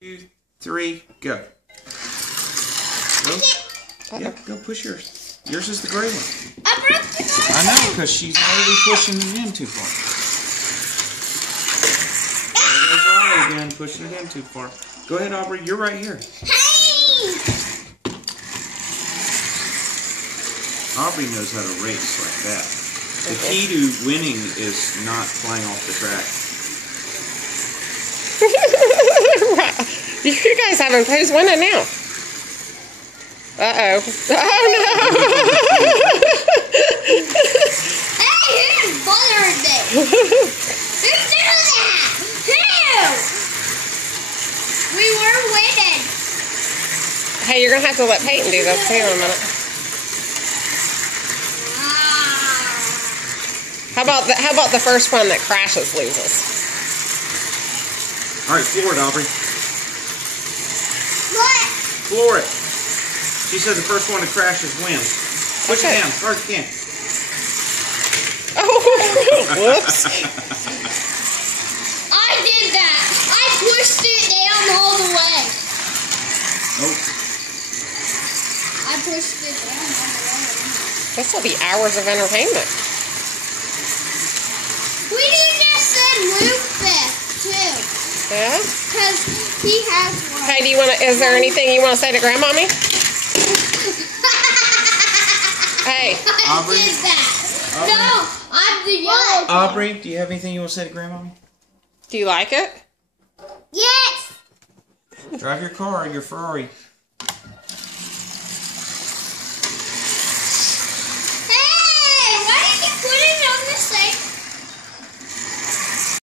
2, 3, go. Go. Yeah, go push yours. Yours is the gray one. I broke the glass. I know, because she's already pushing it in too far. There goes Aubrey again, pushing it in too far. Go ahead, Aubrey. You're right here. Hey! Aubrey knows how to race like that. The key to winning is not flying off the track. You guys haven't. Who's winning now? Uh-oh. Oh, no. Hey, who's bothering me? Who's doing that? Who? We were winning. Hey, you're going to have to let Peyton do this too in a minute. How about the first one that crashes loses? All right, floor it, Aubrey. What? Floor it. She said the first one that crashes wins. Push it down as hard as you can. Oh, whoops. I did that. I pushed it down all the way. Oh. I pushed it down all the way. This will be hours of entertainment. We need to send Luke back, too. Yeah? Because he has one. Hey, is there anything you want to say to Grandmommy? Hey. Aubrey? I did that. Aubrey? No, I'm the yellow. Aubrey, do you have anything you want to say to Grandmommy? Do you like it? Yes. Drive your car, your Ferrari.